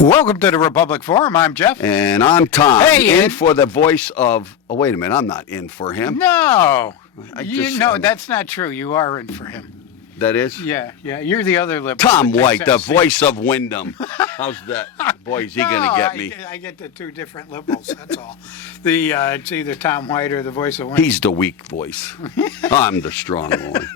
Welcome to the Republic Forum. I'm Jeff. And I'm Tom. Hey, in for the voice of... Oh, wait a minute. I'm not in for him. No. I'm- That's not true. You are in for him. That is? Yeah. You're the other liberal. Tom White, the voice of Wyndham. How's that? Boy, is he going to get me. I get the two different liberals, that's all. It's either Tom White or the voice of Wyndham. He's the weak voice. I'm the strong one.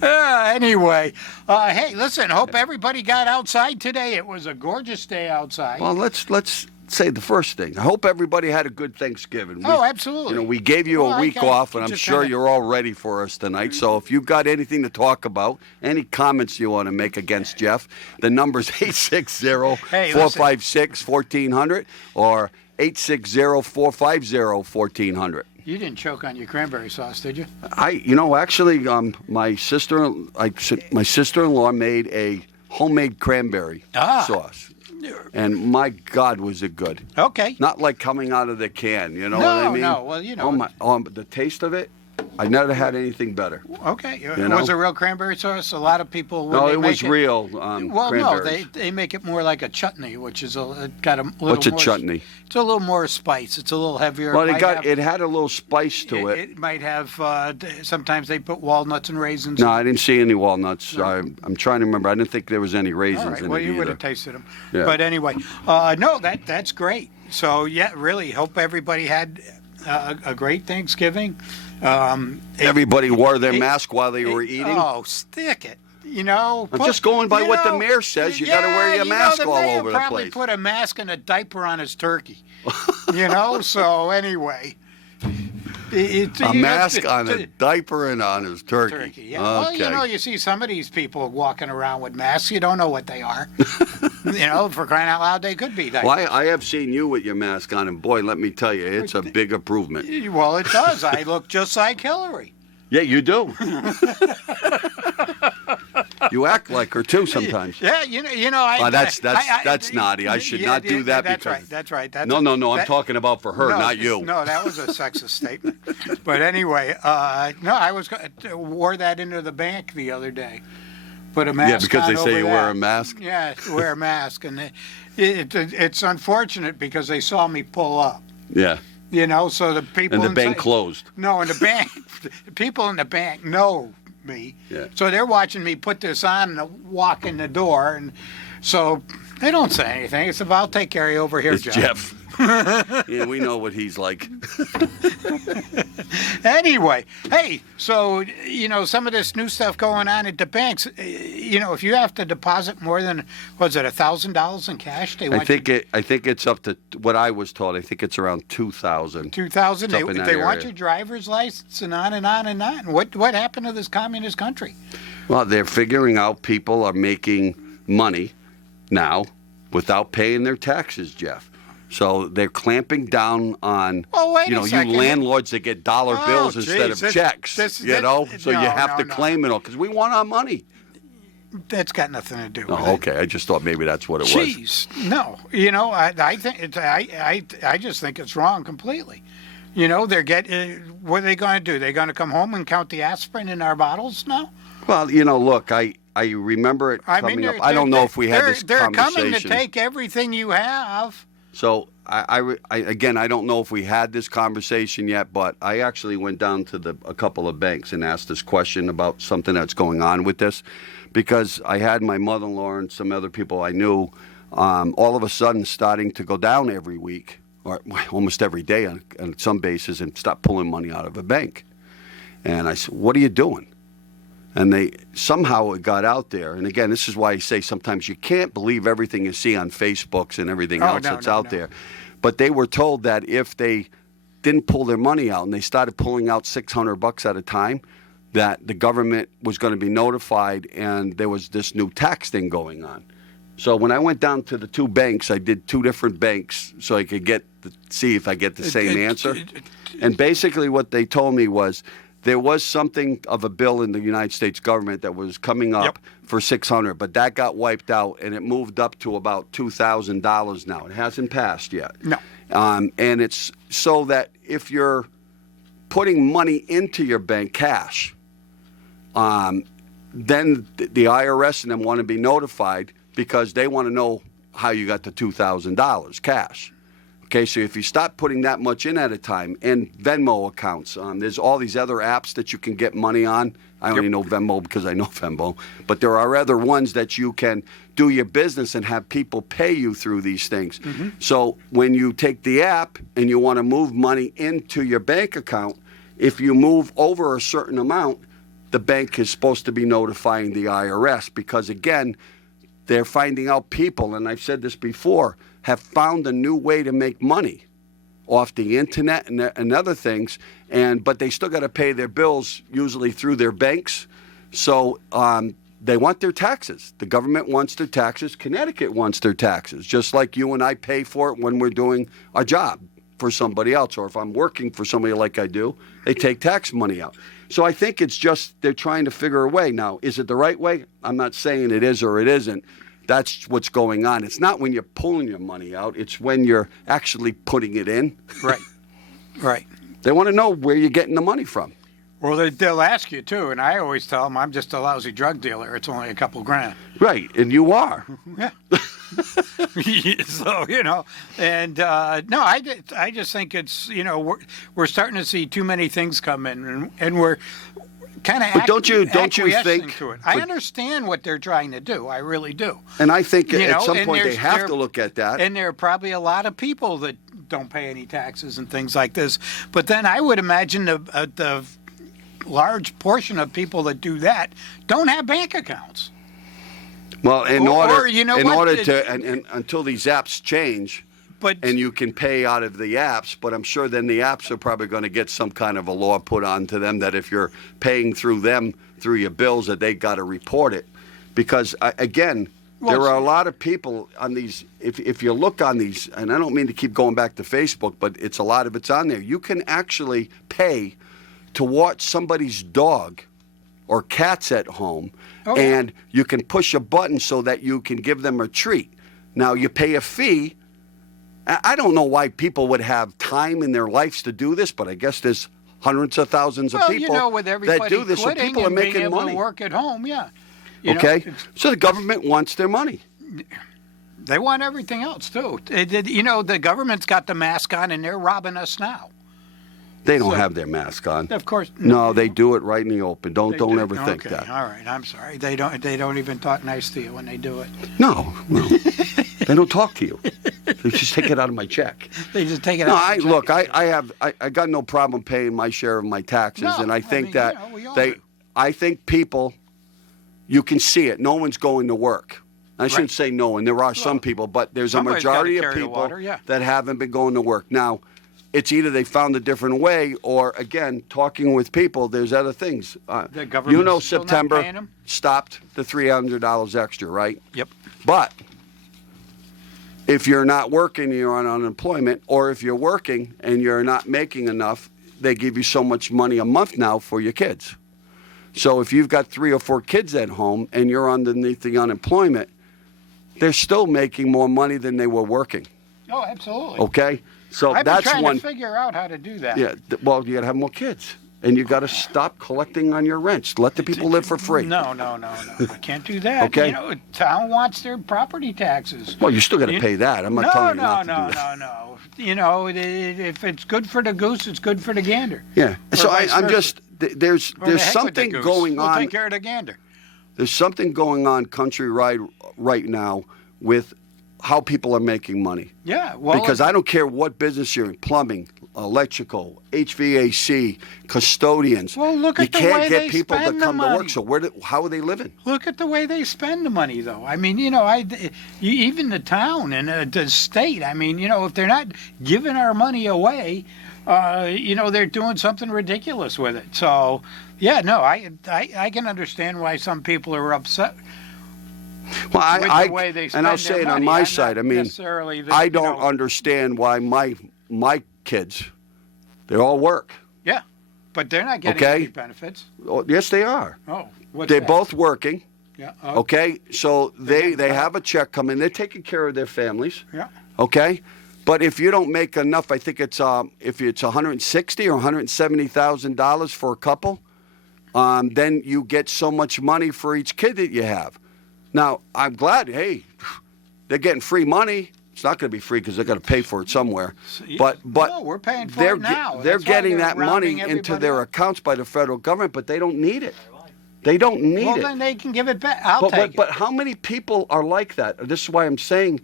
Anyway, hey, listen, hope everybody got outside today. It was a gorgeous day outside. Well, let's say the first thing. I hope everybody had a good Thanksgiving. Absolutely. We gave you a week off, and I'm sure kinda... you're all ready for us tonight. So if you've got anything to talk about, any comments you want to make against Jeff, the number's 860-456-1400 or 860-450-1400. You didn't choke on your cranberry sauce, did you? Actually, my sister-in-law made a homemade cranberry sauce. And my God, was it good. Okay. Not like coming out of the can, you know what I mean? No, well, the taste of it, I never had anything better. Okay. Was it real cranberry sauce? A lot of people... No, it was real cranberries. No, they make it more like a chutney, which is got a little What's a more... chutney? It's a little more spice. It's a little heavier. Well, it had a little spice to it. It might have... sometimes they put walnuts and raisins. No, I didn't see any walnuts. No. I'm trying to remember. I didn't think there was any raisins in it Well, you either. would have tasted them. Yeah. But anyway, no, that's great. So, yeah, really, hope everybody had a great Thanksgiving. Everybody wore their mask while they were eating. Oh, stick it. I'm just going by what the mayor says. You got to wear your mask all over the place. Probably put a mask and a diaper on his turkey. So anyway. A mask on a diaper and on his turkey. Yeah. Okay. Well, you see some of these people walking around with masks. You don't know what they are. For crying out loud, they could be diapers. Well, I have seen you with your mask on, and boy, let me tell you, it's a big improvement. Well, it does. I look just like Hillary. Yeah, you do. You act like her too sometimes. Yeah, that's naughty. I should not do that. That's right. No. I'm talking about for her, not you. No, that was a sexist statement. But anyway, I wore that into the bank the other day. Put a mask on. Yeah, because they say you wear a mask. Yeah, wear a mask, and it's unfortunate because they saw me pull up. Yeah. So the people and the bank closed. No, in the bank, the people in the bank know me. Yeah. So they're watching me put this on and walk in the door, and so they don't say anything. It's about, I'll take care of you over here, it's Jeff. Yeah, we know what he's like. Anyway, hey, so, some of this new stuff going on at the banks, if you have to deposit more than, $1,000 in cash, I think it's up to what I was told. I think it's around 2,000. 2,000? They want your driver's license and on and on and on. What happened to this communist country? Well, they're figuring out people are making money now without paying their taxes, Jeff. So they're clamping down on, you landlords that get dollar bills instead of checks, So you have to claim it all because we want our money. That's got nothing to do with it. Okay. I just thought maybe that's what it was. Jeez, no. I think I just think it's wrong completely. What are they going to do? They're going to come home and count the aspirin in our bottles now? Well, look, I remember it coming up. I don't know if we had this conversation. They're coming to take everything you have. So, again, I don't know if we had this conversation yet, but I actually went down to a couple of banks and asked this question about something that's going on with this, because I had my mother-in-law and some other people I knew all of a sudden starting to go down every week, or almost every day on some basis, and stop pulling money out of a bank. And I said, what are you doing? And somehow it got out there. And again, this is why I say sometimes you can't believe everything you see on Facebooks and everything else that's out there. But they were told that if they didn't pull their money out and they started pulling out $600 at a time, that the government was going to be notified and there was this new tax thing going on. So when I went down to the two banks, I did two different banks so I could see if I get the same answer. And basically what they told me was, there was something of a bill in the United States government that was coming up for $600, but that got wiped out, and it moved up to about $2,000 now. It hasn't passed yet. No. And it's so that if you're putting money into your bank cash, then the IRS and them want to be notified because they want to know how you got the $2,000 cash. Okay, so if you stop putting that much in at a time, and Venmo accounts, there's all these other apps that you can get money on. I only know Venmo because I know Venmo, but there are other ones that you can do your business and have people pay you through these things. So when you take the app and you want to move money into your bank account, if you move over a certain amount, the bank is supposed to be notifying the IRS because, again, they're finding out people, and I've said this before, have found a new way to make money off the internet and other things, but they still got to pay their bills usually through their banks. So they want their taxes. The government wants their taxes. Connecticut wants their taxes, just like you and I pay for it when we're doing a job for somebody else, or if I'm working for somebody like I do, they take tax money out. So I think it's just they're trying to figure a way. Now, is it the right way? I'm not saying it is or it isn't. That's what's going on. It's not when you're pulling your money out. It's when you're actually putting it in. Right. Right. They want to know where you're getting the money from. Well, they'll ask you, too, and I always tell them I'm just a lousy drug dealer. It's only a couple grand. Right, and you are. Yeah. So, and no, I just think it's, we're starting to see too many things come in, and we're kind of don't you think to it. I understand what they're trying to do. I really do. And I think at some point they have to look at that. And there are probably a lot of people that don't pay any taxes and things like this. But then I would imagine the large portion of people that do that don't have bank accounts. Well, until these apps change, and you can pay out of the apps, but I'm sure then the apps are probably going to get some kind of a law put onto them that if you're paying through them, through your bills, that they got to report it. Because, again, there are a lot of people on these, if you look on these, and I don't mean to keep going back to Facebook, but a lot of it's on there. You can actually pay to watch somebody's dog or cats at home, and you can push a button so that you can give them a treat. Now, you pay a fee. I don't know why people would have time in their lives to do this, but I guess there's hundreds of thousands of people with that do this, so people are making being able money. To work at home, yeah. So the government wants their money. They want everything else, too. The government's got the mask on, and they're robbing us now. They don't have their mask on. Of course. No, they do it right in the open. Don't ever think that. All right, I'm sorry. They don't even talk nice to you when they do it. No. They don't talk to you. They just take it out of my check. They just take it out of my check. I got no problem paying my share of my taxes, and I think I think people, you can see it. No one's going to work. I shouldn't say no one. There are some people, but there's a majority of people that haven't been going to work. Now, it's either they found a different way, or again, talking with people. There's other things. The government's still not September paying them? stopped the $300 extra, right? Yep. But if you're not working, you're on unemployment, or if you're working and you're not making enough, they give you so much money a month now for your kids. So if you've got 3 or 4 kids at home and you're underneath the unemployment, they're still making more money than they were working. Oh, absolutely. Okay? So I've been that's trying one. to figure out how to do that. Yeah, well, you got to have more kids. And you got to stop collecting on your rents. Let the people live for free. No. I can't do that. Okay. Town wants their property taxes. Well, you still got to pay that. I'm not telling you not to do that. No. If it's good for the goose, it's good for the gander. Yeah. So I'm just, there's Or something the goose. going We'll on. take care of the gander. There's something going on countrywide right now with how people are making money. Yeah. Well, Because I don't care what business you're in, plumbing, electrical, HVAC, custodians. Well, look at the You way can't they get people to spend the come to work. money. So how are they living? Look at the way they spend the money, though. I mean, even the town and the state. I mean, if they're not giving our money away, they're doing something ridiculous with it. So, yeah, no, I can understand why some people are upset. Well, with the way they spend I'll their say it on money. my I'm side. not I mean, necessarily the- I don't understand why my kids, they all work. Yeah, but they're not getting Okay. any benefits. Oh, yes, they are. Oh, what's They're that? both working. Yeah. Okay, so they have a check coming. They're taking care of their families. Yeah. Okay, but if you don't make enough, I think it's if it's $160,000 or $170,000 for a couple, then you get so much money for each kid that you have. Now, I'm glad, hey, they're getting free money. It's not going to be free because they're going to pay for it somewhere. But no, we're paying for it now. They're That's why getting they're that money rounding into everybody their up. accounts by the federal government, but they don't need it. They don't need Well, it. then they can give it back. I'll take But how many people are like that? This is why I'm saying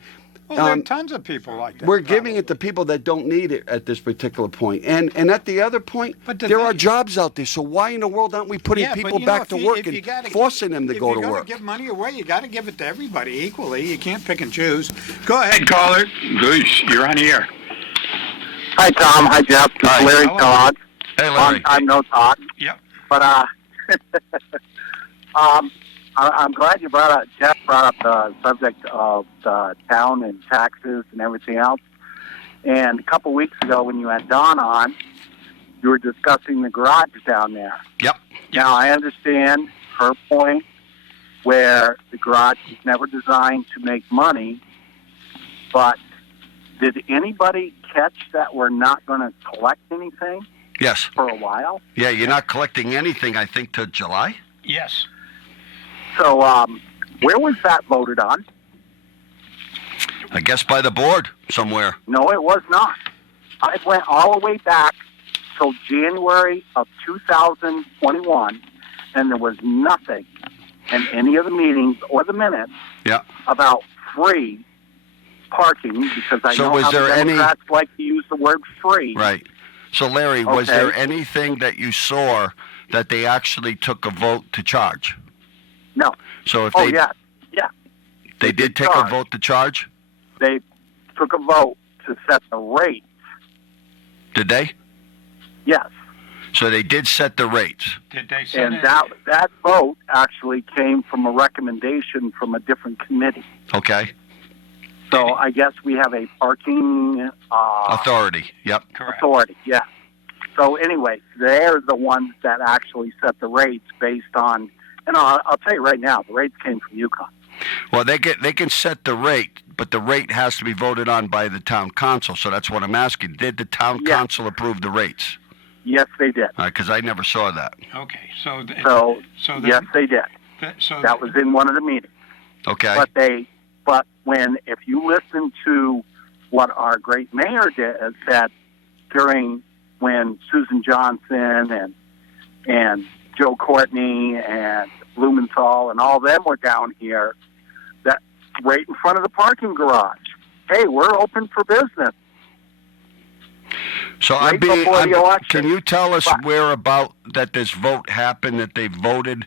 Well, there are tons of people like that. we're giving it to people that don't need it at this particular point. And at the other point, But there are thing- jobs out there. So why in the world aren't we putting Yeah, but people you know, back if to you- work if and you gotta forcing them to go to If you're work? going to give money away, you got to give it to everybody equally. You can't pick and choose. Go ahead, caller. Goose, you're on the air. Hi, Tom. Hi, Jeff. This Hi. is Larry Hello. Todd. Hey, Larry. I'm no Todd. Yep. But I'm glad you Jeff brought up the subject of the town and taxes and everything else. And a couple weeks ago when you had Dawn on, you were discussing the garage down there. Yep. Now, I understand her point where the garage is never designed to make money, but did anybody catch that we're not going to collect anything Yes. for a while? Yeah, you're not collecting anything, I think, till July? Yes. So, where was that voted on? I guess by the board somewhere. No, it was not. I went all the way back till January of 2021, and there was nothing in any of the meetings or the minutes Yeah. about free parking, because I So know was how the there any- Democrats like to use the word free. Right. So, Larry, was Okay. there anything that you saw that they actually took a vote to charge? No. So if Oh, they yeah. Yeah. they did take charge. a vote to charge, They took a vote to set the rate. did they? Yes. So they did set the rates. Did they say And that vote actually came from a recommendation from a different committee. Okay. So I guess we have a parking Authority. Yep. Correct. authority. Yeah. So anyway, they're the ones that actually set the rates based on. And I'll tell you right now, the rates came from UConn. Well, they can set the rate, but the rate has to be voted on by the town council. So that's what I'm asking. Did the town Yeah. council approve the rates? Yes, they did. Because I never saw that. Okay. So. So then- yes, they did. So That was in one of the meetings. Okay. But if you listen to what our great mayor said during when Susan Johnson and Joe Courtney and Blumenthal and all them were down here, that right in front of the parking garage. Hey, we're open for business. So right before the election. Can you tell us But- where about that this vote happened, that they voted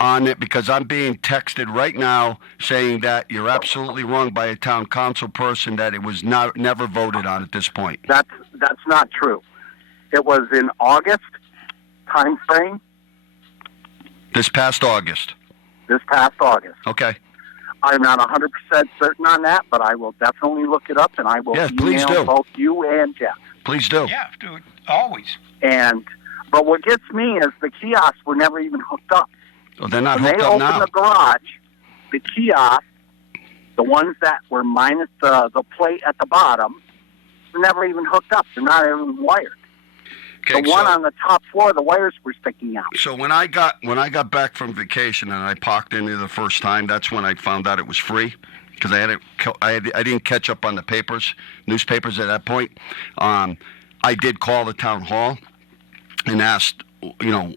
on it? Because I'm being texted right now saying that you're absolutely wrong by a town council person, that it was never voted on at this point. That's not true. It was in August time frame, This past August. this past August. Okay. I'm not 100% certain on that, but I will definitely look it up, and I will Yes, please email do. both you and Jeff. Please do. Yeah, do it always. But what gets me is the kiosks were never even hooked up. Well, they're not When hooked they up opened now. the garage, the kiosks, the ones that were minus the plate at the bottom, were never even hooked up. They're not even wired. Okay, The one on the top floor, the wires were sticking out. So when I got back from vacation and I parked in there the first time, that's when I found out it was free, because I didn't catch up on the newspapers at that point. I did call the town hall and asked,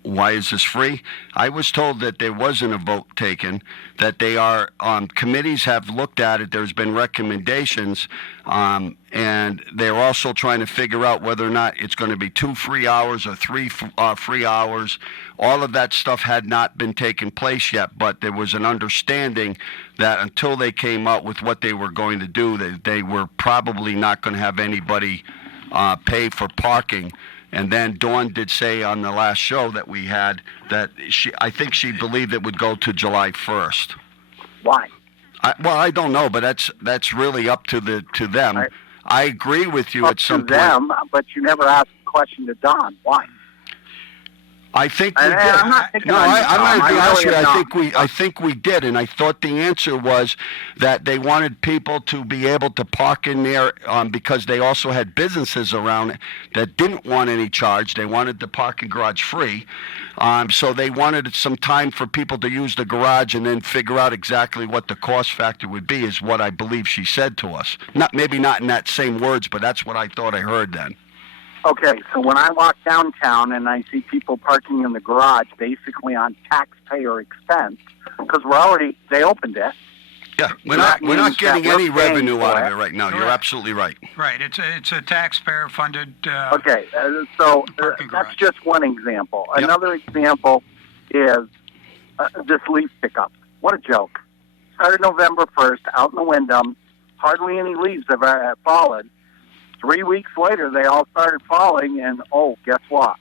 why is this free? I was told that there wasn't a vote taken, that they are, committees have looked at it, there's been recommendations, and they're also trying to figure out whether or not it's going to be 2 free hours or 3 free hours. All of that stuff had not been taken place yet, but there was an understanding that until they came out with what they were going to do, they were probably not going to have anybody pay for parking. And then Dawn did say on the last show that we had that I think she believed it would go to July 1st. Why? I don't know, but that's really up to them. I agree with you Up at some to them, but you never asked the question to Don. Why? I think we And did. I'm not picking No, on you, I'm Tom. going to be I honest with really you. am not. I think we did, and I thought the answer was that they wanted people to be able to park in there because they also had businesses around it that didn't want any charge. They wanted the parking garage free, so they wanted some time for people to use the garage and then figure out exactly what the cost factor would be. Is what I believe she said to us. Maybe not in that same words, but that's what I thought I heard then. Okay, so when I walk downtown and I see people parking in the garage, basically on taxpayer expense, because they opened it. Yeah, we're That not means getting that we're any paying revenue out for of it. it right now. You're Correct. absolutely right. Right. It's a taxpayer-funded. Okay, so Parking that's garage. just one example. Yep. Another example is this leaf pickup. What a joke. Started November 1st, out in the Wyndham. Hardly any leaves have fallen. 3 weeks later, they all started falling, and guess what?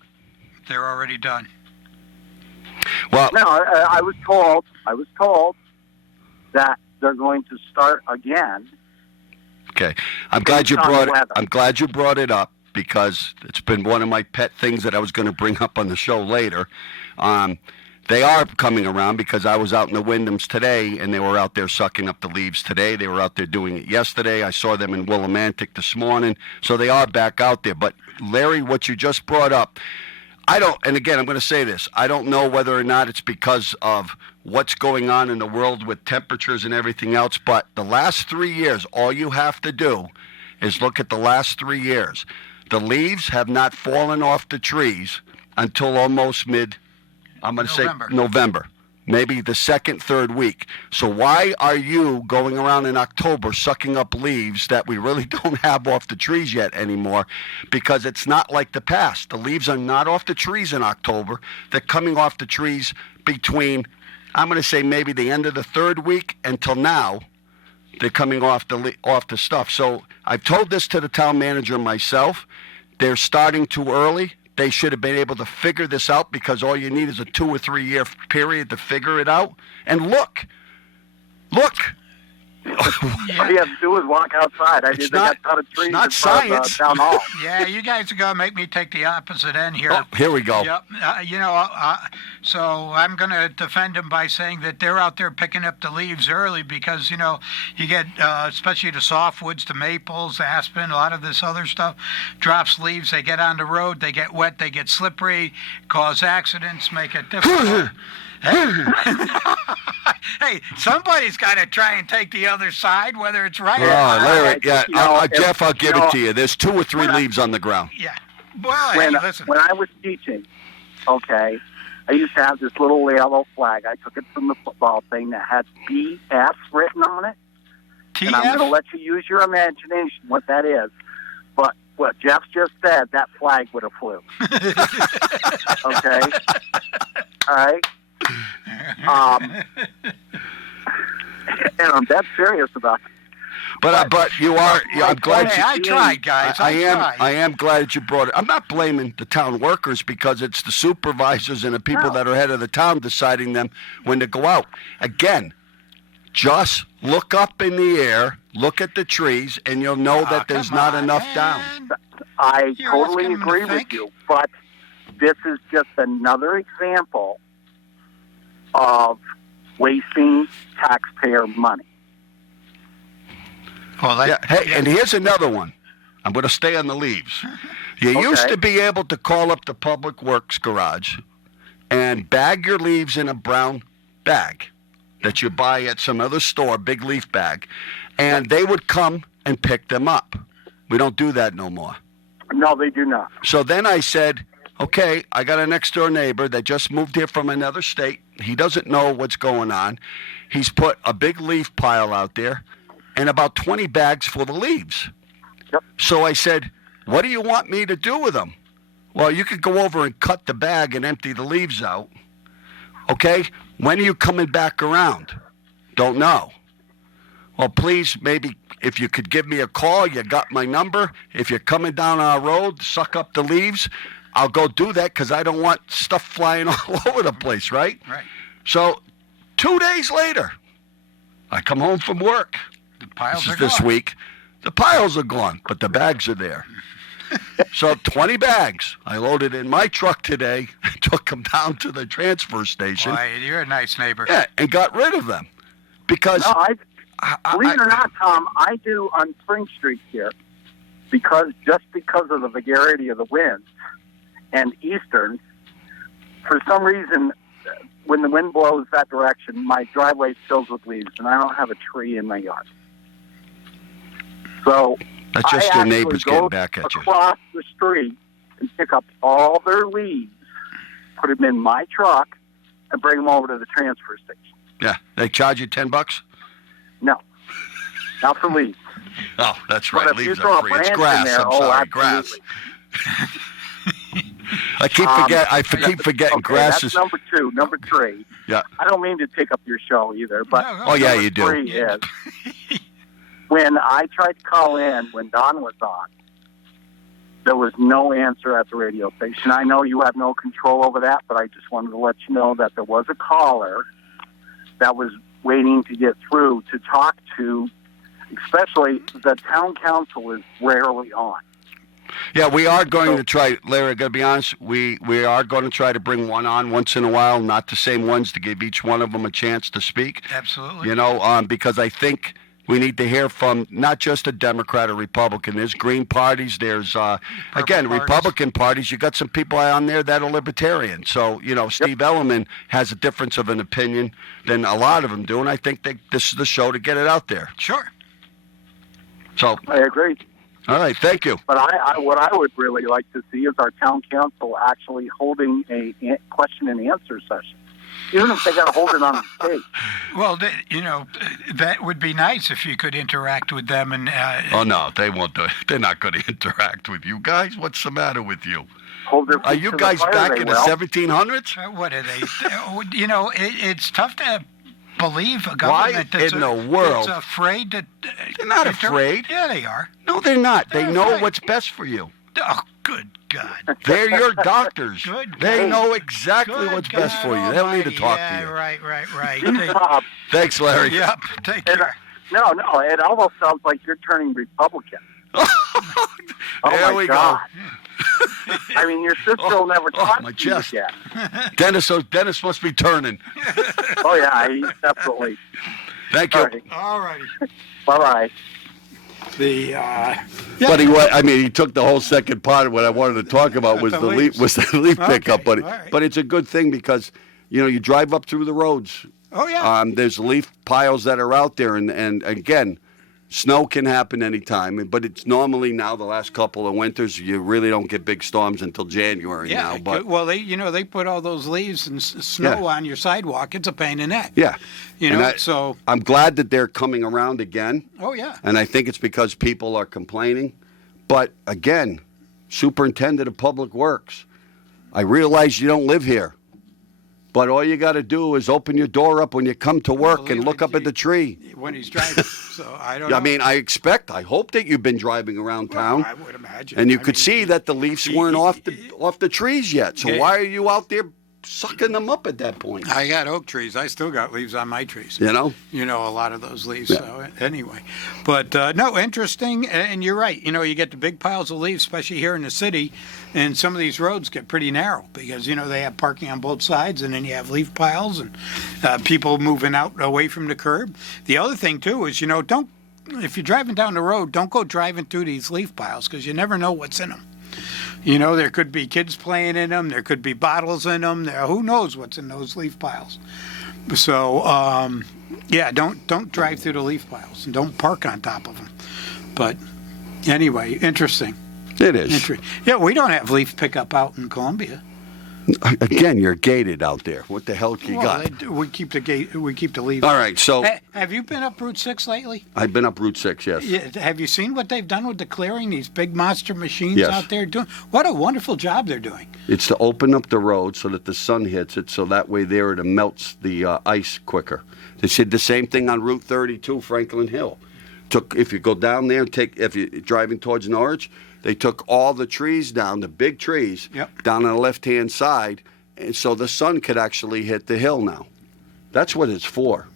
They're already done. Well, No, I was told that they're going to start again. okay. I'm glad you Based on brought the it. weather. I'm glad you brought it up because it's been one of my pet things that I was going to bring up on the show later. They are coming around because I was out in the Wyndhams today, and they were out there sucking up the leaves today. They were out there doing it yesterday. I saw them in Willimantic this morning, so they are back out there. But Larry, what you just brought up, and again, I'm going to say this, I don't know whether or not it's because of what's going on in the world with temperatures and everything else, but the last 3 years, all you have to do is look at the last 3 years. The leaves have not fallen off the trees until almost I'm going to say November, maybe the second, third week. So why are you going around in October sucking up leaves that we really don't have off the trees yet anymore? Because it's not like the past. The leaves are not off the trees in October. They're coming off the trees between, I'm going to say maybe the end of the third week until now. They're coming off the stuff. So I've told this to the town manager myself. They're starting too early. They should have been able to figure this out because all you need is a 2 or 3 year period to figure it out. And look. All you have to do is walk outside. I It's did not- a ton of it's trees not in front of science. town hall. Yeah, you guys are going to make me take the opposite end here. Oh, here we go. Yep. So I'm going to defend them by saying that they're out there picking up the leaves early because, you get, especially the softwoods, the maples, the aspen, a lot of this other stuff, drops leaves. They get on the road, they get wet, they get slippery, cause accidents, make it difficult. Hey, somebody's got to try and take the other side, whether it's right or Oh, not. Larry, yeah, You know, Jeff, I'll give you it know, to you. There's 2 or 3 when I- leaves on the ground. Yeah. Well, When, hey, listen. when I was teaching, I used to have this little yellow flag. I took it from the football thing that had BS written on it. And I'm going to TF? let you use your imagination what that is. But what Jeff just said, that flag would have flew. Okay? All right? And I'm dead serious about it. But you are. I'm glad Hey, you. I tried, guys. I tried. am glad that you brought it. I'm not blaming the town workers because it's the supervisors and the people No. that are head of the town deciding them when to go out. Again, just look up in the air, look at the trees, and you'll know that there's Come not on, enough man. down. I You're totally asking them to agree with think. you, but this is just another example of wasting taxpayer money. Well, Yeah. Hey, and here's another one. I'm going to stay on the leaves. You used Okay. to be able to call up the Public Works garage and bag your leaves in a brown bag that you buy at some other store, big leaf bag, and they would come and pick them up. We don't do that no more. No, they do not. So then I said, okay, I got a next door neighbor that just moved here from another state. He doesn't know what's going on. He's put a big leaf pile out there and about 20 bags full of leaves. Yep. So I said, what do you want me to do with them? Well, you could go over and cut the bag and empty the leaves out. Okay? When are you coming back around? Don't know. Well, please, maybe if you could give me a call, you got my number. If you're coming down our road, suck up the leaves, I'll go do that because I don't want stuff flying all over the place, right? Right. So 2 days later, I come home from work. The piles This are is this gone. week. The piles are gone, but the bags are there. So 20 bags. I loaded in my truck today, took them down to the transfer station. Boy, you're a nice neighbor. Yeah, and got rid of them because No, believe it or not, Tom, I do on Spring Street here because of the vulgarity of the winds and eastern. For some reason, when the wind blows that direction, my driveway fills with leaves, and I don't have a tree in my yard. So that's just I your neighbors actually getting go back at you. across the street and pick up all their leaves, put them in my truck, and bring them over to the transfer station. Yeah, they charge you $10. No, not for leaves. Oh, that's But right. if you Leaves throw are a free. It's branch in grass. there, I'm oh, sorry, absolutely. grass. I keep forgetting Okay, grass that's is. number two. Number three. Yeah. I don't mean to take up your show either, but No, Oh yeah, number you do. three Yeah. is when I tried to call in when Don was on, there was no answer at the radio station. I know you have no control over that, but I just wanted to let you know that there was a caller that was waiting to get through to talk to, especially the town council is rarely on. Yeah, we are going to try, Larry, I got to be honest, we are going to try to bring one on once in a while, not the same ones, to give each one of them a chance to speak. Absolutely. You know, because I think we need to hear from not just a Democrat or Republican. There's Green parties. There's, again, parties. Republican parties. You got some people on there that are libertarian. So, you know, Steve Ellerman has a difference of an opinion than a lot of them do, and I think that this is the show to get it out there. Sure. So, I agree. all right, thank you. But what I would really like to see is our town council actually holding a question and answer session, even if they got to hold it on the stage. Well, that would be nice if you could interact with them and. Oh no, they won't do it. They're not going to interact with you guys. What's the matter with you? Hold their Are feet you to the guys fire, back they in the will. 1700s? What are they? It's tough to believe a Why government that's in the world? that's afraid to. They're not afraid. Yeah, they are. No, they're not. They They're know afraid. what's best for you. Oh, good God. They're your doctors. Good They God. know exactly Good what's best God for you. They don't need to almighty. talk Yeah, to you. Right. Thanks, Larry. Yep. Take And, care. no, it almost sounds like you're turning Republican. Oh There my we God. I mean, your sister will never oh, talk my to you chest. again. Dennis must be turning. Oh yeah, definitely. Thank you. All right. All righty. Bye-bye. But he took the whole second part of what I wanted to talk about was The the leaves. leaf pickup. Okay, But all right. but it's a good thing because you drive up through the roads. Oh yeah. There's leaf piles that are out there, and again, snow can happen anytime. But it's normally now the last couple of winters you really don't get big storms until January Yeah, now. But well, they put all those leaves and snow Yeah. on your sidewalk. It's a pain in the neck. yeah, You And know, so I'm glad that they're coming around again. oh yeah, And I think it's because people are complaining. But again, Superintendent of Public Works, I realize you don't live here, but all you got to do is open your door up when you come to work and believe look it, up at the tree. when he's driving. So I don't know. I mean, I hope that you've been driving around Well, town, I would imagine. and you I could mean, see that the leaves weren't off the trees yet. So Yeah. why are you out there sucking them up at that point? I got oak trees. I still got leaves on my trees. You know? A lot of those leaves. Yeah. So anyway, but no, interesting. And you're right. You get the big piles of leaves, especially here in the city, and some of these roads get pretty narrow because they have parking on both sides, and then you have leaf piles and people moving out away from the curb. The other thing too is don't if you're driving down the road, don't go driving through these leaf piles because you never know what's in them. There could be kids playing in them. There could be bottles in them. Who knows what's in those leaf piles? So, don't drive through the leaf piles and don't park on top of them. But anyway, interesting. It is. Yeah, we don't have leaf pickup out in Columbia. Again, you're gated out there. What the hell you got? They do. We keep the gate. We keep the leaves. All right, so Have you been up Route 6 lately? I've been up Route 6, yes. Yeah, have you seen what they've done with the clearing? These big monster machines Yes. out there doing. What a wonderful job they're doing. It's to open up the road so that the sun hits it, so that way there it melts the ice quicker. They did the same thing on Route 32, Franklin Hill. If you go down there and if you're driving towards Norwich, they took all the trees down, the big trees, Yep. down on the left-hand side, and so the sun could actually hit the hill now. That's what it's for.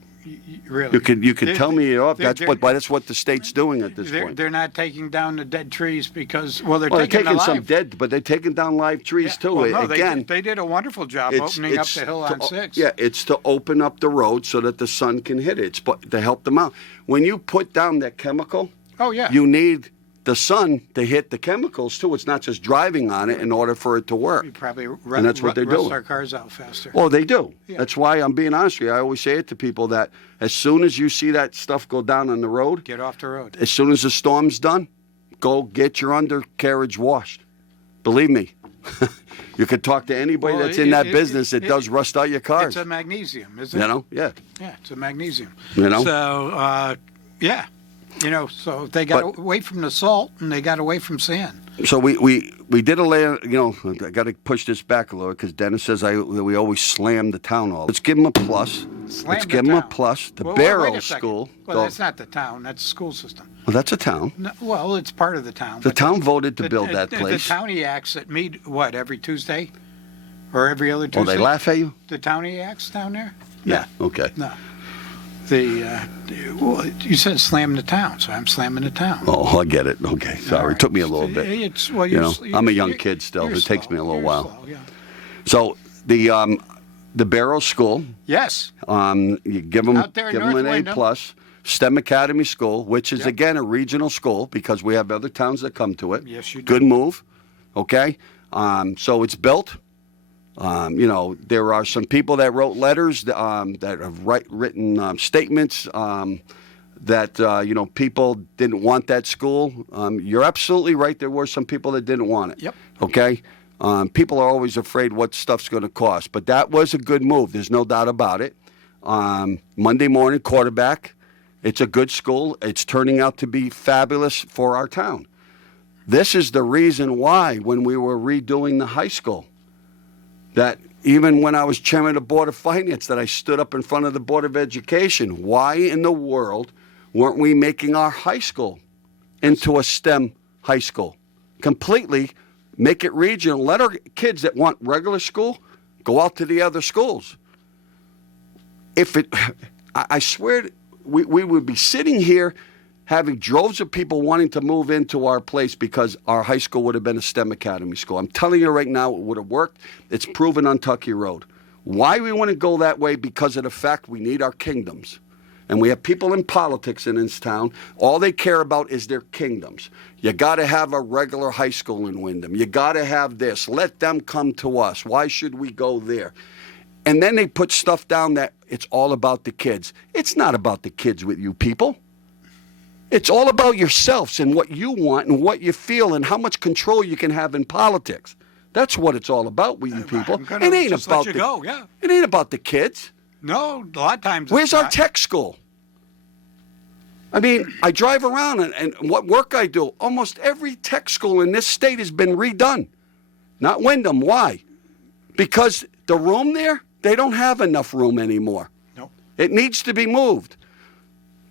Really. You can tell me you're off. they're- That's what the state's doing at this point. They're not taking down the dead trees because they're Well, they're taking taking the some live. dead, but they're taking down live trees too. Well, no, Again, they did a wonderful job opening up the hill on 6. Yeah, it's to open up the road so that the sun can hit it. It's to help them out. When you put down that chemical, Oh, yeah. you need the sun to hit the chemicals too. It's not just driving on it in order for it to work. We probably And that's what they're rust doing. our cars out faster. Well, they do. Yeah. That's why I'm being honest with you. I always say it to people that as soon as you see that stuff go down on the road, Get off the road. as soon as the storm's done, go get your undercarriage washed. Believe me. You could talk to anybody Well, that's in that it- business. It does rust out your cars. It's a magnesium, isn't You it? know? Yeah. Yeah, it's a magnesium. You know? So, yeah. So they got But- away from the salt and they got away from sand. So we did a layer. I got to push this back a little because Dennis says we always slam the town all. Let's give him a plus. Slam Let's the give him a town. plus. The Well, Barrow wait a second. School. Well, that's not the town. That's the school system. Well, that's a town. No, well, it's part of the town. The but town voted to the- build that the place. Townie acts that meet, every Tuesday? Or every other Oh, Tuesday? they laugh at you? The Townie acts down there? Yeah. Okay. No. Well, you said slam the town, so I'm slamming the town. Oh, I get it. Okay. Sorry. All It right. took me a little bit. It's, well, You know, you're I'm a young you're- kid still. you're It takes slow. me a little You're while. slow, yeah. So the Barrow School, Yes. you give them Out there in an North A Wyndham. plus. STEM Academy School, which is Yep. again a regional school because we have other towns that come to it. Yes, you do. Good move. Okay. So it's built. There are some people that wrote letters that have written statements that people didn't want that school. You're absolutely right. There were some people that didn't want it. Yep. Okay. People are always afraid what stuff's going to cost, but that was a good move. There's no doubt about it. Monday morning quarterback. It's a good school. It's turning out to be fabulous for our town. This is the reason why when we were redoing the high school, that even when I was chairman of the Board of Finance, that I stood up in front of the Board of Education. Why in the world weren't we making our high school into a STEM high school? Completely make it regional. Let our kids that want regular school go out to the other schools. I swear, we would be sitting here having droves of people wanting to move into our place because our high school would have been a STEM Academy school. I'm telling you right now, it would have worked. It's proven on Tucky Road. Why we want to go that way? Because of the fact we need our kingdoms. And we have people in politics in this town. All they care about is their kingdoms. You got to have a regular high school in Wyndham. You got to have this. Let them come to us. Why should we go there? And then they put stuff down that it's all about the kids. It's not about the kids with you people. It's all about yourselves and what you want and what you feel and how much control you can have in politics. That's what it's all about with you people. I'm gonna It ain't just about let you go, yeah. It ain't about the kids. No, a lot of times. it's Where's our not. tech school? I mean, I drive around and what work I do, almost every tech school in this state has been redone. Not Wyndham. Why? Because the room there, they don't have enough room anymore. Nope. It needs to be moved.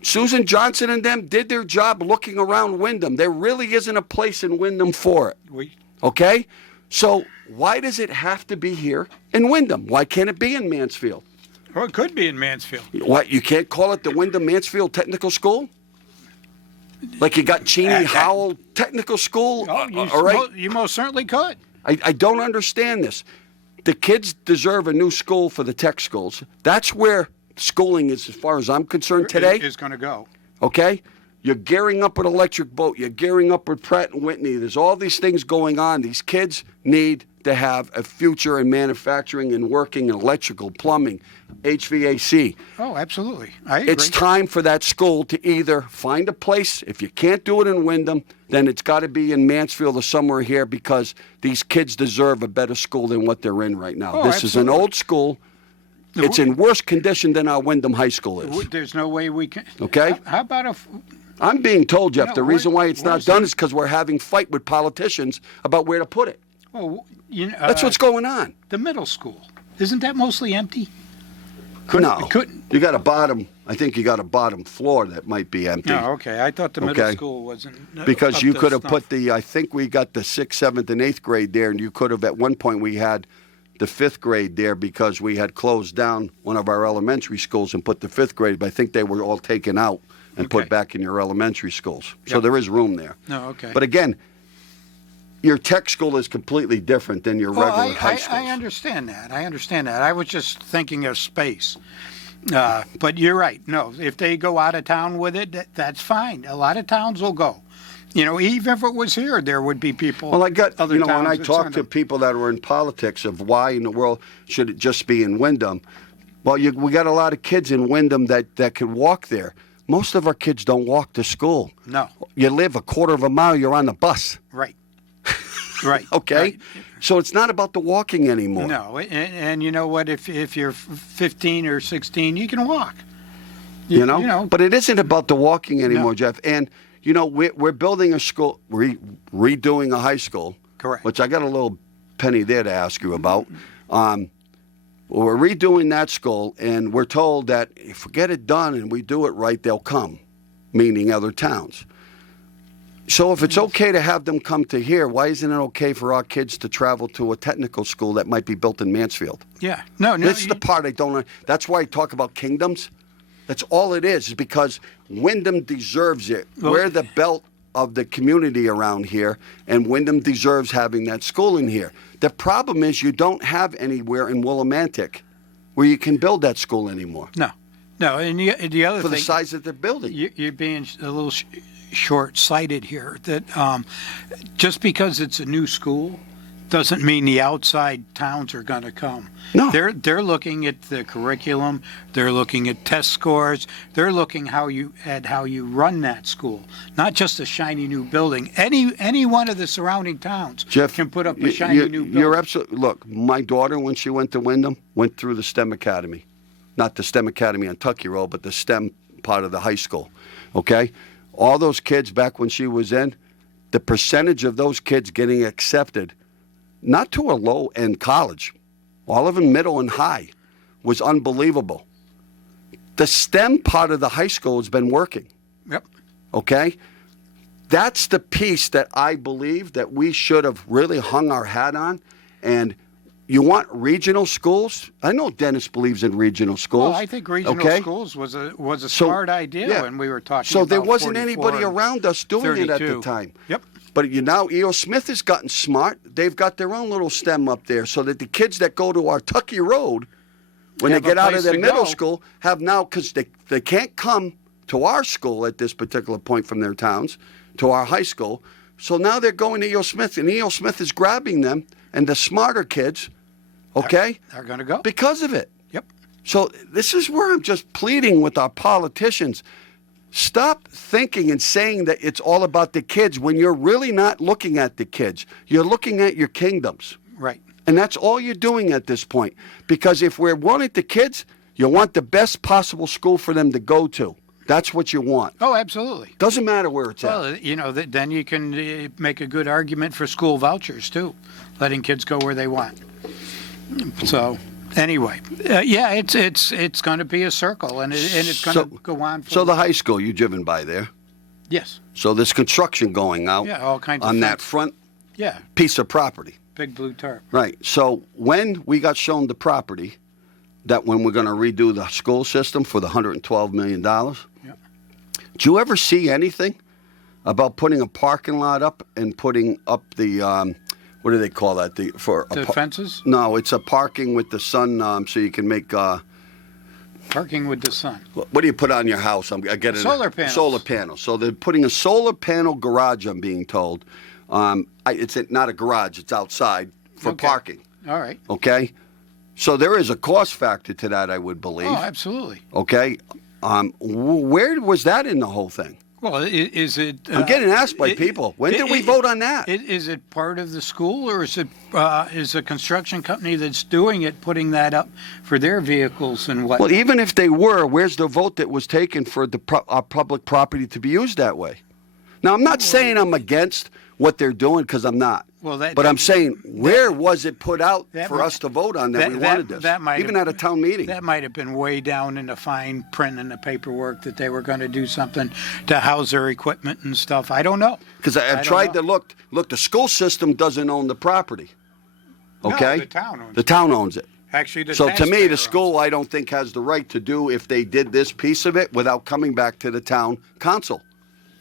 Susan Johnson and them did their job looking around Wyndham. There really isn't a place in Wyndham for it. Okay? So why does it have to be here in Wyndham? Why can't it be in Mansfield? Well, it could be in Mansfield. What, you can't call it the Wyndham Mansfield Technical School? Like you got Cheney Howell Technical School? Oh, All right? you most certainly could. I don't understand this. The kids deserve a new school for the tech schools. That's where schooling is, as far as I'm concerned, today. Is going to go. Okay? You're gearing up with Electric Boat. You're gearing up with Pratt & Whitney. There's all these things going on. These kids need to have a future in manufacturing and working in electrical, plumbing, HVAC. Oh, absolutely. I agree. It's time for that school to either find a place. If you can't do it in Wyndham, then it's got to be in Mansfield or somewhere here because these kids deserve a better school than what they're in right now. Oh, This is an absolutely. old school. It's in worse condition than our Wyndham High School is. There's no way we can. Okay. How about if? I'm being told, Jeff, No, the reason why it's not where's done the- is because we're having fight with politicians about where to put it. Well, That's what's going on. The middle school isn't that mostly empty? No, couldn't- you got a bottom. I think you got a bottom floor that might be empty. No, okay. I thought the middle Okay. school wasn't. Because up you to could have snuff. put I think we got the 6th, 7th, and 8th grade there, and you could have, at one point, we had the 5th grade there because we had closed down one of our elementary schools and put the 5th grade, but I think they were all taken out and Okay. put back in your elementary schools. So Yep. there is room there. No, okay. But again, your tech school is completely different than your regular high schools. I understand that. I understand that. I was just thinking of space. But you're right. No, if they go out of town with it, that's fine. A lot of towns will go. You know, even if it was here, there would be people. Well, I got, other you know, when towns I that talk send to them. people that were in politics of why in the world should it just be in Wyndham, well, we got a lot of kids in Wyndham that could walk there. Most of our kids don't walk to school. No, You live a quarter of a mile, you're on the bus. right. Right. Okay? right. So it's not about the walking anymore. No, and you know what? If you're 15 or 16, you can walk. You know? But it isn't about the walking anymore, No. Jeff. And, you know, we're building a school, redoing a high school. Correct. Which I got a little penny there to ask you about. We're redoing that school, and we're told that if we get it done and we do it right, they'll come, meaning other towns. So if it's okay to have them come to here, why isn't it okay for our kids to travel to a technical school that might be built in Mansfield? Yeah. No. This is the part I don't. That's why I talk about kingdoms. That's all it is because Wyndham deserves it. Well- We're the belt of the community around here, and Wyndham deserves having that school in here. The problem is you don't have anywhere in Willimantic where you can build that school anymore No. And the other for the thing, size that they're building. you're being a little short-sighted here. That just because it's a new school doesn't mean the outside towns are going to come. No. They're looking at the curriculum. They're looking at test scores. They're looking how you run that school, not just a shiny new building. Any one of the surrounding towns Jeff, can put up a shiny new building. You're absolutely. Look, my daughter, when she went to Wyndham, went through the STEM Academy. Not the STEM Academy on Tucky Road, but the STEM part of the high school. Okay? All those kids back when she was in, the percentage of those kids getting accepted, not to a low-end college, all of them middle and high, was unbelievable. The STEM part of the high school has been working. Yep. Okay? That's the piece that I believe that we should have really hung our hat on. And you want regional schools? I know Dennis believes in regional schools. Well, I think regional okay? schools was a So, smart idea yeah. when we were talking So about there wasn't 44 anybody and around us doing it at the 32. time. Yep. But now E.O. Smith has gotten smart. They've got their own little STEM up there so that the kids that go to our Tucky Road, when they Have a get out of place their to middle go. school, have now, because they can't come to our school at this particular point from their towns, to our high school. So now they're going to E.O. Smith, and E.O. Smith is grabbing them and the smarter kids, okay, They're going to go. because of it. Yep. So this is where I'm just pleading with our politicians. Stop thinking and saying that it's all about the kids when you're really not looking at the kids. You're looking at your kingdoms. Right. And that's all you're doing at this point. Because if we're wanting the kids, you want the best possible school for them to go to. That's what you want. Oh, absolutely. Doesn't matter where it's at. Well, you know, then you can make a good argument for school vouchers too, letting kids go where they want. So, anyway, yeah, it's going to be a circle, and it's going to go on. So the high school, you driven by there. yes, So there's construction going out yeah, all kinds on of that things. front Yeah, piece of property. big blue tarp. Right. So when we got shown the property, that when we're going to redo the school system for the $112 million, Yep. did you ever see anything about putting a parking lot up and putting up the, what do they call that? The fences, No, it's a parking with the sun, so you can make, parking with the sun. what do you put on your house? I get it. Solar panels. Solar panels. So they're putting a solar panel garage, I'm being told. It's not a garage, it's outside for Okay. parking. All right. Okay? So there is a cost factor to that, I would believe. Oh, absolutely. Okay? Where was that in the whole thing? Well, is it? I'm getting asked by people. When did we vote on that? Is it part of the school, or is it is a construction company that's doing it putting that up for their vehicles and what? Well, even if they were, where's the vote that was taken for our public property to be used that way? Now, I'm not saying I'm against what they're doing, because I'm not. Well, But I'm saying, where was it put out that for might- us to vote on that we wanted this? that might Even have- at a town meeting. That might have been way down in the fine print in the paperwork that they were going to do something to house their equipment and stuff. I don't know. Because I've don't tried know. to look, the school system doesn't own the property. Okay, the town owns the it. town owns it. Actually, the So to me, taxpayer the owns school, I don't think has the right to do if they did this piece of it without coming back to the town council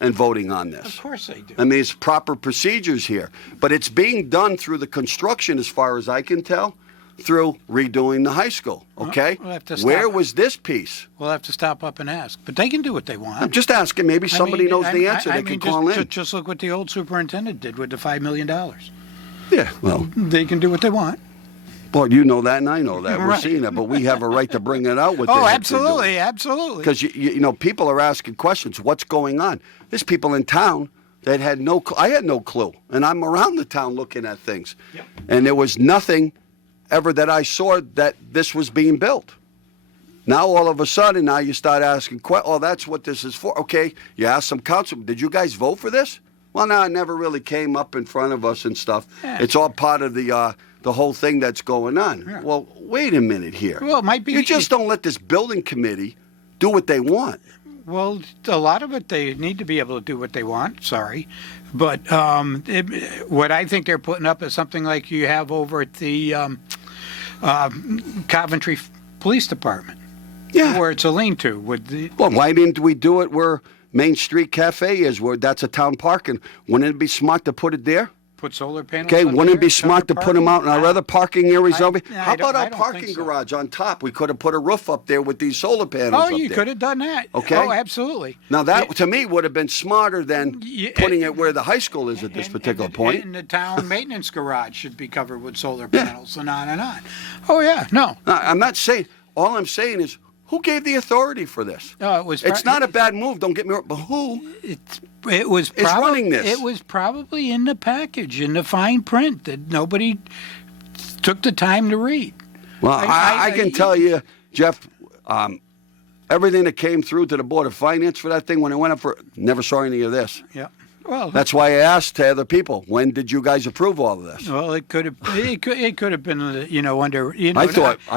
and voting on it. this. Of course they do. I mean, it's proper procedures here, but it's being done through the construction, as far as I can tell, through redoing the high school. Okay, we'll have to where stop. was this piece? We'll have to stop up and ask. But they can do what they want. I'm just asking. Maybe somebody knows the answer. They can call in. Just look what the old superintendent did with the $5 million. Yeah, well, They can do what they want. well, you know that, and I know that. We're Right. seeing it, but we have a right to bring it out. What Oh, absolutely, absolutely. Because you know, people are asking questions. What's going on? There's people in town that had no. I had no clue, and I'm around the town looking at things, Yep. and there was nothing ever that I saw that this was being built. Now all of a sudden, now you start asking, oh, that's what this is for. Okay, you ask some council, did you guys vote for this? Well, no, it never really came up in front of us and stuff. Yeah. It's all part of the whole thing that's going on. Yeah. Well, wait a minute here. Well, it might be- You just don't let this building committee do what they want. Well, a lot of it, they need to be able to do what they want. Sorry. But what I think they're putting up is something like you have over at the Coventry Police Department, Yeah. where it's a lean-to. With the, Well, why didn't we do it where Main Street Cafe is, where that's a town parking? Wouldn't it be smart to put it there? put solar panels Okay, up wouldn't it there, be smart to cover put them out in our parking? other parking areas I- over? I How don't- about I our don't parking think so. garage on top? We could have put a roof up there with these solar panels Oh, up you there. could have done that. Okay. Oh, absolutely. Now that to me would have been smarter than Yeah, putting it where the high school is at this particular point. And the town maintenance garage should be covered with solar panels and on and on. Oh, yeah. No. I'm not saying. All I'm saying is, who gave the authority for this? No, it was. It's not a bad move. Don't get me wrong, but who? It was is running this. It was probably in the package, in the fine print that nobody took the time to read. Well, I can tell you, Jeff. Everything that came through to the Board of Finance for that thing when it went up for, never saw any of this. Yeah. Well, That's why I asked to other people, when did you guys approve all of this? well, it could have. It could have been, under. I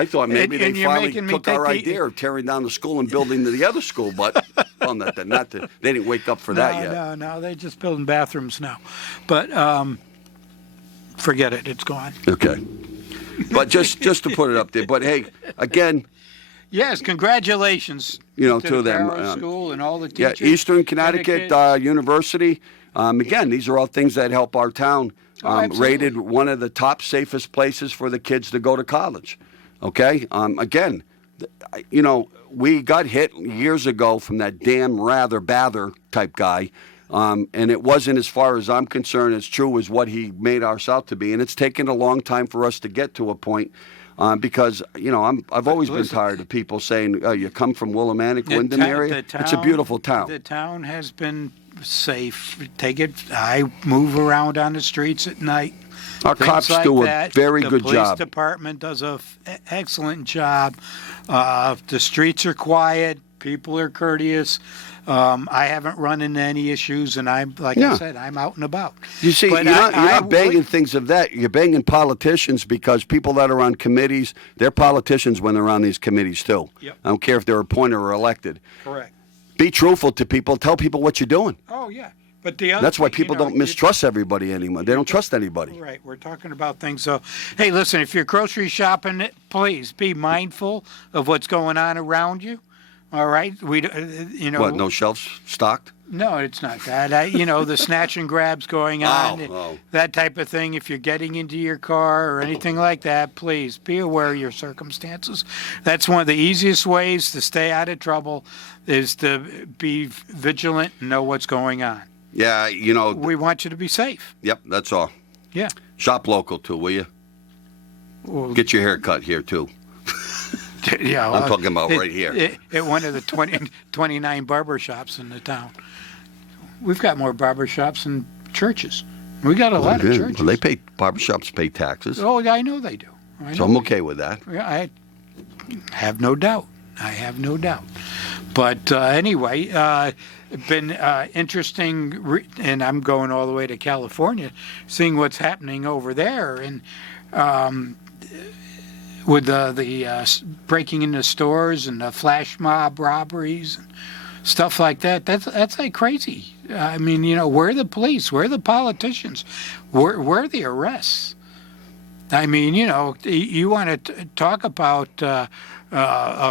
thought maybe and they you're finally making me took take our the- idea of tearing down the school and building the other school, but well, they didn't wake up for that yet. No, they're just building bathrooms now. But forget it. It's gone. Okay, but just to put it up there. But hey, again, Yes, congratulations. to the them. Barrow School and all the Yeah, teachers. Eastern Connecticut University. Again, these are all things that help our town. Absolutely. Rated one of the top safest places for the kids to go to college. Okay, again, we got hit years ago from that damn Rather Bather type guy. And it wasn't, as far as I'm concerned, as true as what he made ours out to be. And it's taken a long time for us to get to a point because, I've always been Listen. tired of people saying, oh, you come from Willimantic, The Wyndham ta- area? the It's a town- beautiful town. The town has been safe. I move around on the streets at night. Our Things cops like do a that. very good The job. police department does a excellent job. The streets are quiet. People are courteous. I haven't run into any issues, and I'm like Yeah. I said, I'm out and about. You see, But you're not I banging would- things of that. You're banging politicians because people that are on committees, they're politicians when they're on these committees too. Yep. I don't care if they're appointed or elected. Correct. Be truthful to people. Tell people what you're doing. Oh yeah, but the other That's why thing, people don't mistrust everybody anymore. They don't trust anybody. Right, we're talking about things. So, hey, listen, if you're grocery shopping, please be mindful of what's going on around you. All right, What? No shelves stocked? No, it's not that. The snatch and grabs going on, Oh. that type of thing. If you're getting into your car or anything like that, please be aware of your circumstances. That's one of the easiest ways to stay out of trouble, is to be vigilant and know what's going on. Yeah, We want you to be safe. Yep, that's all. Yeah. Shop local too, will you? Well, Get your hair cut here too. yeah, I'm talking about right here. At one of the 29 barber shops in the town. We've got more barber shops than churches. We got a lot of Yeah, churches. well, barbershops pay taxes, Oh, I know they do. so I'm okay with that. Yeah, I have no doubt. I have no doubt. But anyway, been interesting, and I'm going all the way to California, seeing what's happening over there, and with the breaking into stores and the flash mob robberies and stuff like that. That's like crazy. I mean, where are the police? Where are the politicians? Where are the arrests? I mean, you want to talk about a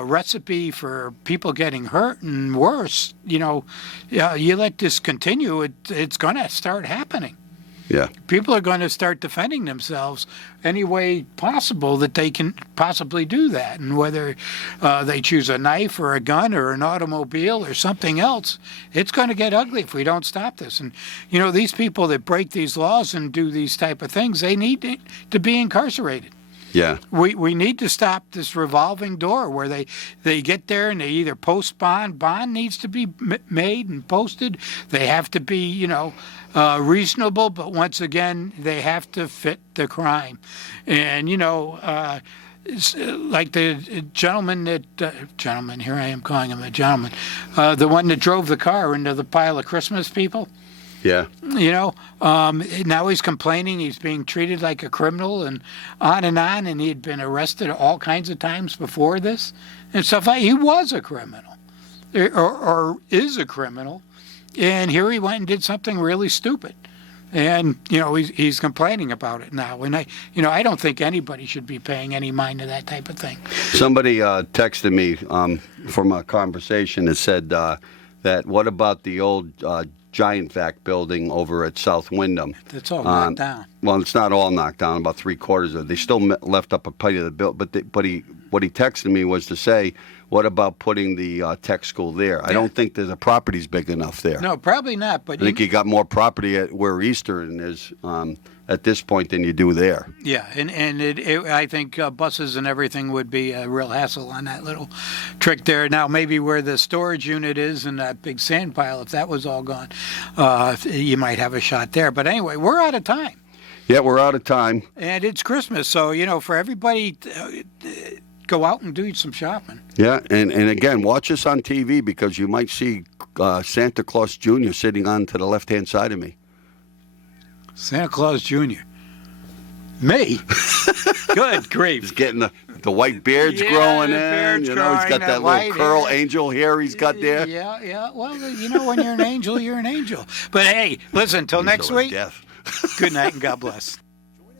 recipe for people getting hurt and worse. You let this continue, it's going to start happening. Yeah. People are going to start defending themselves any way possible that they can possibly do that. And whether they choose a knife or a gun or an automobile or something else, it's going to get ugly if we don't stop this. And, these people that break these laws and do these type of things, they need to be incarcerated. Yeah. We need to stop this revolving door where they get there and they either post bond. Bond needs to be made and posted. They have to be, reasonable, but once again, they have to fit the crime. And, it's like the gentleman here I am calling him a gentleman, the one that drove the car into the pile of Christmas people. Yeah. Now he's complaining he's being treated like a criminal and on, and he had been arrested all kinds of times before this and stuff. He was a criminal or is a criminal, and here he went and did something really stupid. And, he's complaining about it now. And I don't think anybody should be paying any mind to that type of thing. Somebody texted me from a conversation that said that what about the old Giant Vac building over at South Wyndham? It's all knocked down. Well, it's not all knocked down. About 3/4 of it. They still left up a part of the building. But what he texted me was to say, what about putting the tech school there? I don't think the property's big enough there. No, probably not. But I think you got more property at where Eastern is at this point than you do there. Yeah, and I think buses and everything would be a real hassle on that little trick there. Now, maybe where the storage unit is and that big sand pile, if that was all gone, you might have a shot there. But anyway, we're out of time. Yeah, we're out of time. And it's Christmas, so, for everybody, go out and do some shopping. Yeah, and again, watch us on TV because you might see Santa Claus Jr. sitting on to the left-hand side of me. Santa Claus Jr. Me? Good grief. He's getting the white beard's Yeah, growing the in. beard's He's growing, got that that little white curl hair. angel hair he's got there. Yeah. Well, when you're an angel, you're an angel. But hey, listen, till next Angel of week, death. good night and God bless.